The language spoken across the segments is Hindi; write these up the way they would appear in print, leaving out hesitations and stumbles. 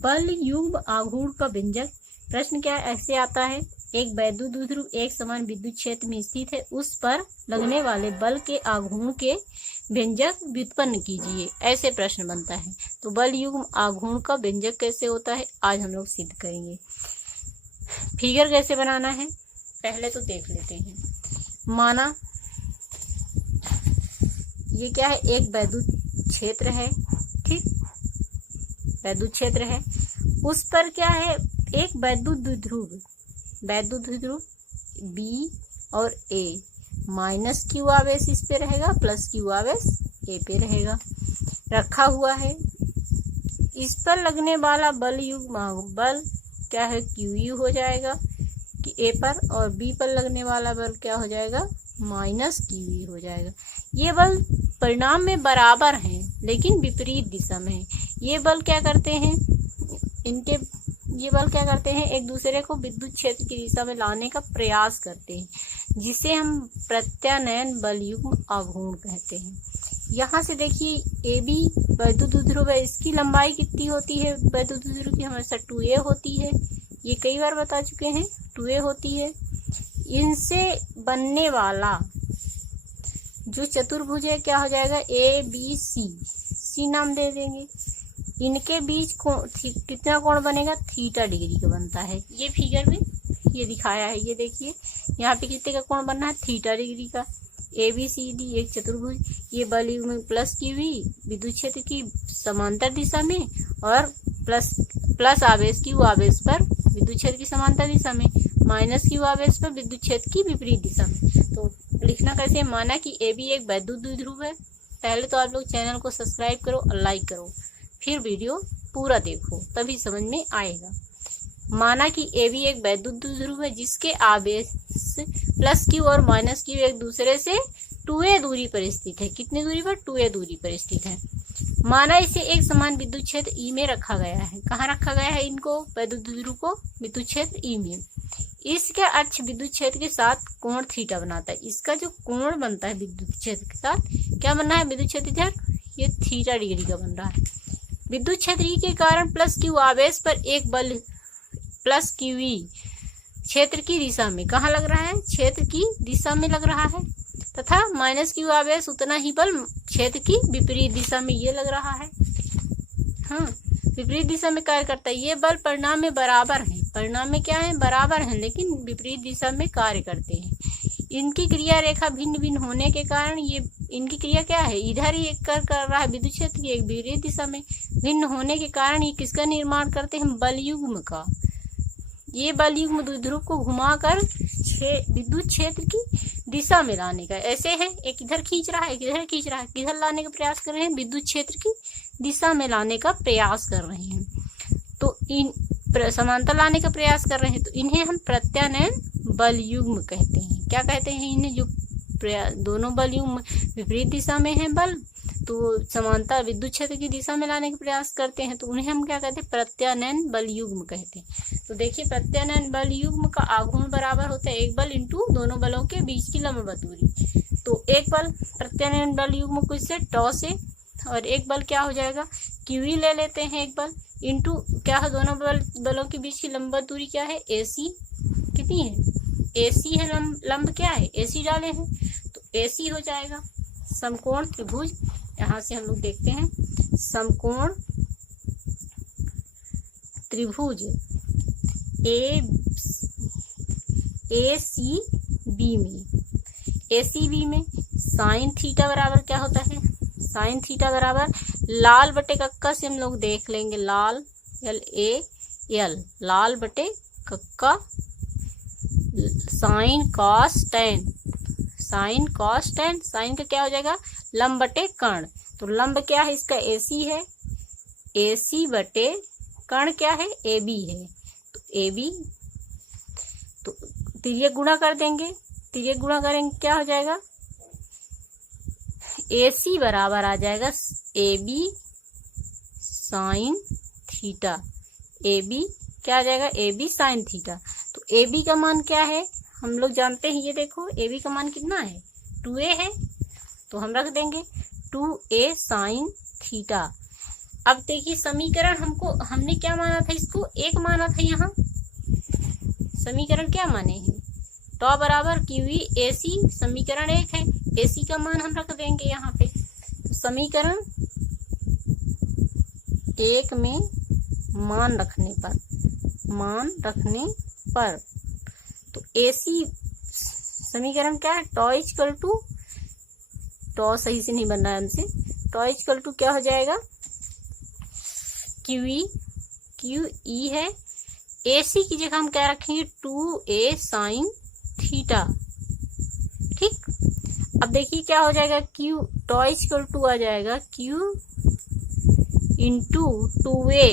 बल युग्म आघूर्ण का व्यंजक। प्रश्न क्या ऐसे आता है, एक वैद्युत द्विध्रुव एक समान विद्युत क्षेत्र में स्थित है, उस पर लगने वाले बल के आघूर्ण के व्यंजक व्युत्पन्न कीजिए। ऐसे प्रश्न बनता है। तो बल युग्म आघूर्ण का व्यंजक कैसे होता है आज हम लोग सिद्ध करेंगे। फिगर कैसे बनाना है पहले तो देख लेते हैं। माना ये क्या है, एक वैद्युत क्षेत्र है, ठीक, वैद्युत क्षेत्र है, उस पर क्या है, एक वैद्युत द्विध्रुव बी और ए, माइनस क्यू आवेश इस पे रहेगा, प्लस क्यू आवेश ए पे रहेगा, रखा हुआ है। इस पर लगने वाला बल युग्म बल क्या है, क्यू यू हो जाएगा कि ए पर, और बी पर लगने वाला बल क्या हो जाएगा, माइनस क्यू ई हो जाएगा। ये बल परिणाम में बराबर हैं लेकिन विपरीत दिशा में है। ये बल क्या करते हैं, एक दूसरे को विद्युत क्षेत्र की दिशा में लाने का प्रयास करते हैं, जिसे हम प्रत्यानयन बल युग्म आघूर्ण कहते हैं। यहाँ से देखिए ए बी वैद्युत द्विध्रुव है, इसकी लंबाई कितनी होती है वैद्युत द्विध्रुव की, हमेशा 2a होती है, ये कई बार बता चुके हैं, 2a होती है। इनसे बनने वाला जो चतुर्भुज है क्या हो जाएगा, ए बी सी नाम दे देंगे। इनके बीच कितना कोण बनेगा, थीटा डिग्री का बनता है। ये फिगर में ये दिखाया है, ये देखिए यहाँ पे कितने का कोण बनना है, थीटा डिग्री का। ए बी सी डी एक चतुर्भुज, ये बल युग्म प्लस क्यू वी विद्युत क्षेत्र की समांतर दिशा में, और प्लस आवेश क्यू आवेश पर विद्युत क्षेत्र की समांतर दिशा में, माइनस क्यू आवेश पर विद्युत क्षेत्र की विपरीत दिशा में। तो लिखना कैसे, माना कि ए बी एक वैद्युत द्विध्रुव है। पहले तो आप लोग चैनल को सब्सक्राइब करो और लाइक करो, फिर वीडियो पूरा देखो तभी समझ में आएगा। माना कि ए बी एक वैद्युत द्विध्रुव है जिसके आवेश प्लस क्यू और माइनस क्यू एक दूसरे से 2a दूरी पर स्थित है। कितनी दूरी पर, 2a दूरी पर स्थित है। माना इसे एक समान विद्युत क्षेत्र ई में रखा गया है। कहाँ रखा गया है इनको, वैद्युत द्विध्रुव को विद्युत क्षेत्र ई में। इसके अक्ष विद्युत क्षेत्र के साथ कोण थीटा बनाता है। इसका जो कोण बनता है विद्युत क्षेत्र के साथ क्या बनना है, विद्युत क्षेत्र इधर ये थीटा डिग्री का बन रहा है। विद्युत क्षेत्र ई के कारण प्लस क्यू आवेश पर एक बल प्लस क्यू ई क्षेत्र की दिशा में कहाँ लग रहा है, क्षेत्र की दिशा में लग रहा है, तथा माइनस क्यू आवेश उतना ही बल क्षेत्र की विपरीत दिशा में ये लग रहा है। हाँ, विपरीत दिशा में कार्य करता है। ये बल परिणाम में बराबर है, परिणाम में क्या है, बराबर है, लेकिन विपरीत दिशा में कार्य करते हैं। इनकी क्रिया रेखा भिन्न भिन्न होने के कारण ये इनकी क्रिया क्या है, इधर ही कर रहा है विद्युत क्षेत्र की एक विपरीत दिशा में। भिन्न होने के कारण ये किसका निर्माण करते हैं, बल युग्म का। ये बल युग्म द्विध्रुव को घुमाकर विद्युत क्षेत्र की दिशा में लाने का। ऐसे है, एक इधर खींच रहा है, एक इधर खींच रहा है, किधर लाने का प्रयास कर रहे हैं, विद्युत क्षेत्र की दिशा में लाने का प्रयास कर रहे हैं। तो इन समांतर लाने का प्रयास कर रहे हैं, तो इन्हें हम प्रत्यानयन बल युग्म कहते हैं। क्या कहते हैं इन्हें, जो दोनों बल युग्म विपरीत दिशा में है बल, तो समांतर विद्युत क्षेत्र की दिशा में लाने का प्रयास करते हैं, तो उन्हें हम क्या कहते हैं, प्रत्यानयन बल युग्म कहते हैं। तो देखिए प्रत्यानयन बल युग्म का आघूर्ण बराबर होता है एक बल इंटू दोनों बलों के बीच की लंबवत दूरी। तो एक बल प्रत्यानयन बल युग्म को इससे टॉ से, और एक बल क्या हो जाएगा, क्यू ई ले लेते हैं एक बल, इंटू क्या है, दोनों बलों के बीच की लंबवत दूरी क्या है, ए सी। कितनी है, ए सी है, लंब क्या है, ए सी डाले हैं, तो ए सी हो जाएगा। समकोण त्रिभुज, यहाँ से हम लोग देखते हैं समकोण त्रिभुज ए सी बी में साइन थीटा बराबर क्या होता है, साइन थीटा बराबर लाल बटे कक्का से हम लोग देख लेंगे, लाल LAL, लाल बटे कक्का sine cos ten, sine cos ten, sine का क्या हो जाएगा, लंब बटे कर्ण। तो लंब क्या है इसका, AC है, AC बटे कर्ण क्या है, AB है, तो AB, तो तिर्यक गुणा कर देंगे, तिर्यक गुणा करेंगे क्या हो जाएगा, AC बराबर आ जाएगा AB साइन थीटा, AB क्या आ जाएगा, AB साइन थीटा। तो AB का मान क्या है, हम लोग जानते हैं, ये देखो AB का मान कितना है, 2a है, तो हम रख देंगे 2a साइन थीटा। अब देखिए समीकरण हमने क्या माना था, इसको एक माना था। यहाँ समीकरण क्या माने हैं, टॉ बराबर क्यूई AC, समीकरण एक है, AC का मान हम रख देंगे यहाँ पे। तो समीकरण एक में मान रखने पर तो AC समीकरण क्या है, टॉ इक्वल टू, टॉ सही से नहीं बन रहा है हमसे, टॉ इक्वल टू क्या हो जाएगा, QE है, AC की जगह हम क्या रखेंगे, 2A साइन थीटा। ठीक, अब देखिए क्या हो जाएगा, टॉ इक्वल टू आ जाएगा Q इंटू 2A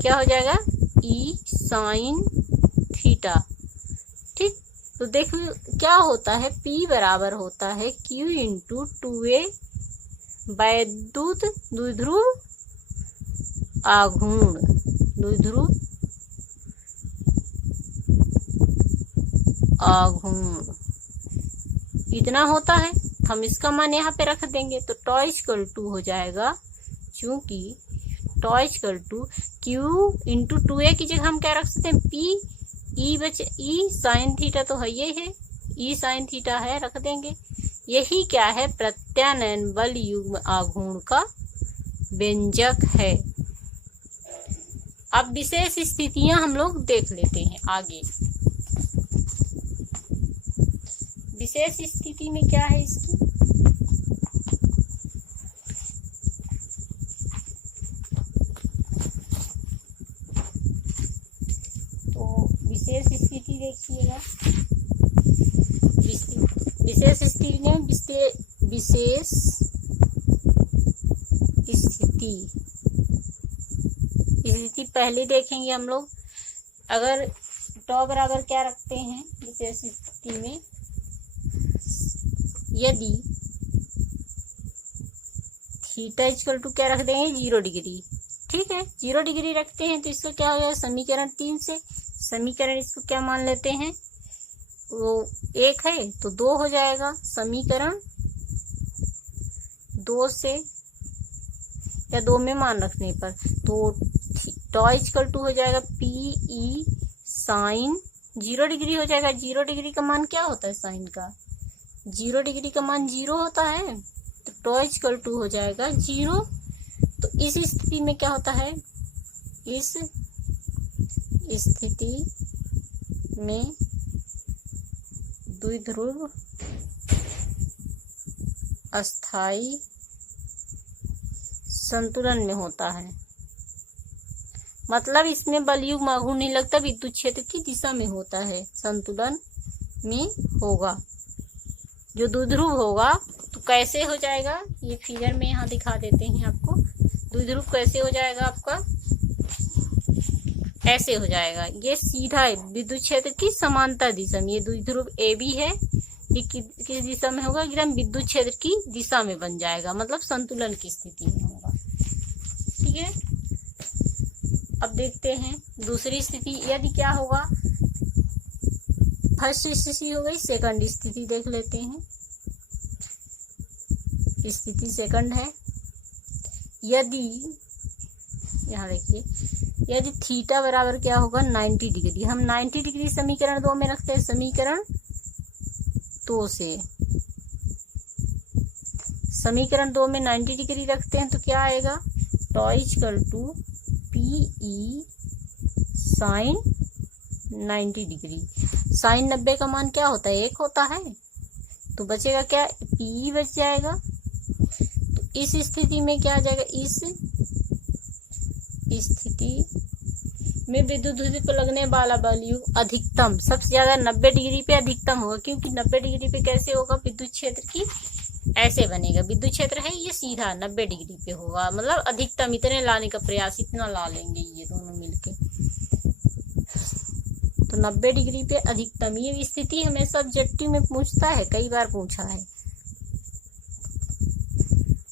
क्या हो जाएगा, E साइन थीटा। ठीक, तो देखो क्या होता है, P बराबर होता है Q इंटू 2A वैद्युत द्विध्रुव आघूर्ण, द्विध्रुव आघूर्ण इतना होता है। हम इसका मान यहाँ पे रख देंगे, तो टॉ इक्वल टू हो जाएगा, चूंकि tau equal to Q into 2A की जगह हम क्या रख सकते हैं, E साइन थीटा तो है, ये है E साइन थीटा है, रख देंगे। यही क्या है, प्रत्यानयन बल युग्म आघूर्ण का व्यंजक है। अब विशेष स्थितियां हम लोग देख लेते हैं आगे। विशेष स्थिति में क्या है इसकी, तो विशेष स्थिति देखिएगा, विशेष स्थिति में विशेष स्थिति पहले देखेंगे हम लोग। अगर टॉ बराबर क्या रखते हैं विशेष स्थिति में, यदि थीटा इक्वल टू क्या रख देंगे, 0 डिग्री। ठीक है, 0 डिग्री रखते हैं तो इसका क्या हो जाएगा, समीकरण 3 से, समीकरण इसको क्या मान लेते हैं, वो 1 है तो 2 हो जाएगा, समीकरण 2 से या 2 में मान रखने पर, तो टॉ इक्वल टू हो जाएगा PE साइन 0 डिग्री हो जाएगा। 0 डिग्री का मान क्या होता है, साइन का 0 डिग्री का मान 0 होता है, तो टॉ इक्वल टू हो जाएगा 0। तो इस स्थिति में क्या होता है, इस स्थिति में द्विध्रुव अस्थाई संतुलन में होता है, मतलब इसमें बलयुग्म आघूर्ण नहीं लगता, विद्युत क्षेत्र की दिशा में होता है, संतुलन में होगा। जो द्विध्रुव होगा तो कैसे हो जाएगा, ये फिगर में यहाँ दिखा देते हैं आपको। द्विध्रुव कैसे हो जाएगा आपका, ऐसे हो जाएगा, ये सीधा विद्युत क्षेत्र की समांतर दिशा में, ये द्विध्रुव AB है, ये किस दिशा में होगा, एकदम विद्युत क्षेत्र की दिशा में बन जाएगा, मतलब संतुलन की स्थिति में होगा। ठीक है, अब देखते हैं दूसरी स्थिति, यदि क्या होगा, फर्स्ट स्थिति हो गई, सेकंड स्थिति देख लेते हैं। स्थिति सेकंड है, यदि यहाँ देखिए, यदि थीटा बराबर क्या होगा, 90 डिग्री, हम 90 डिग्री समीकरण 2 में रखते हैं, समीकरण 2 से, समीकरण 2 में 90 डिग्री रखते हैं तो क्या आएगा, tau equal to PE sine 90 degree. Sine 90 का मान क्या होता है, 1 होता है, तो बचेगा क्या, PE बच जाएगा। तो इस स्थिति में क्या आ जाएगा, इस स्थिति में विद्युत धुरी पर लगने वाला बलयुग्म अधिकतम, सबसे ज्यादा 90 डिग्री पे अधिकतम होगा, क्योंकि 90 डिग्री पे कैसे होगा, विद्युत क्षेत्र की ऐसे बनेगा, विद्युत क्षेत्र है ये सीधा 90 डिग्री पे होगा, मतलब अधिकतम इतने लाने का प्रयास, इतना ला लेंगे ये दोनों मिलके, तो 90 डिग्री पे अधिकतम। ये स्थिति हमेशा ऑब्जेक्टिव में पूछता है, कई बार पूछा है,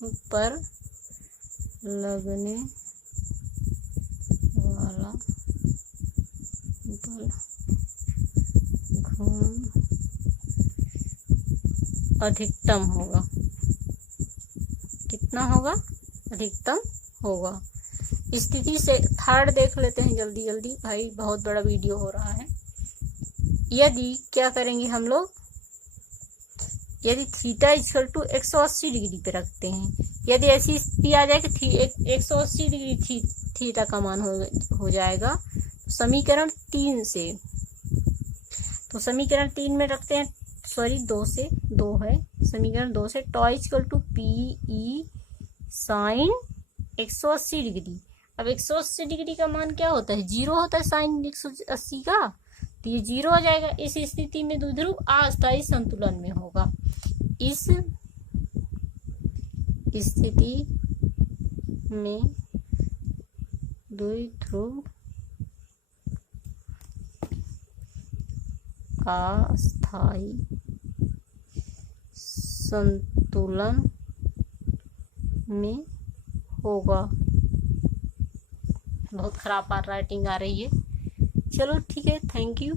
ऊपर लगने वाला बल घूम अधिकतम होगा, कितना कितना होगा, अधिकतम होगा। स्थिति से थर्ड देख लेते हैं जल्दी जल्दी, भाई बहुत बड़ा वीडियो हो रहा है। यदि क्या करेंगे हम लोग, यदि थीटा इक्वल टू 180 डिग्री पे रखते हैं, यदि ऐसी स्थिति आ जाए कि 180 डिग्री थीटा का मान हो जाएगा, तो समीकरण 3 से, तो समीकरण 3 में रखते हैं, सॉरी 2 से, 2 है, समीकरण 2 से tau equal to P E sine 180 degree. अब 180 डिग्री का मान क्या होता है, 0 होता है साइन 180 का, तो ये 0 हो जाएगा। इस स्थिति में द्विध्रुव अस्थायी संतुलन में होगा। इस स्थिति में द्विध्रुव अस्थायी संतुलन में होगा। बहुत खराब राइटिंग आ रही है। चलो ठीक है, थैंक यू।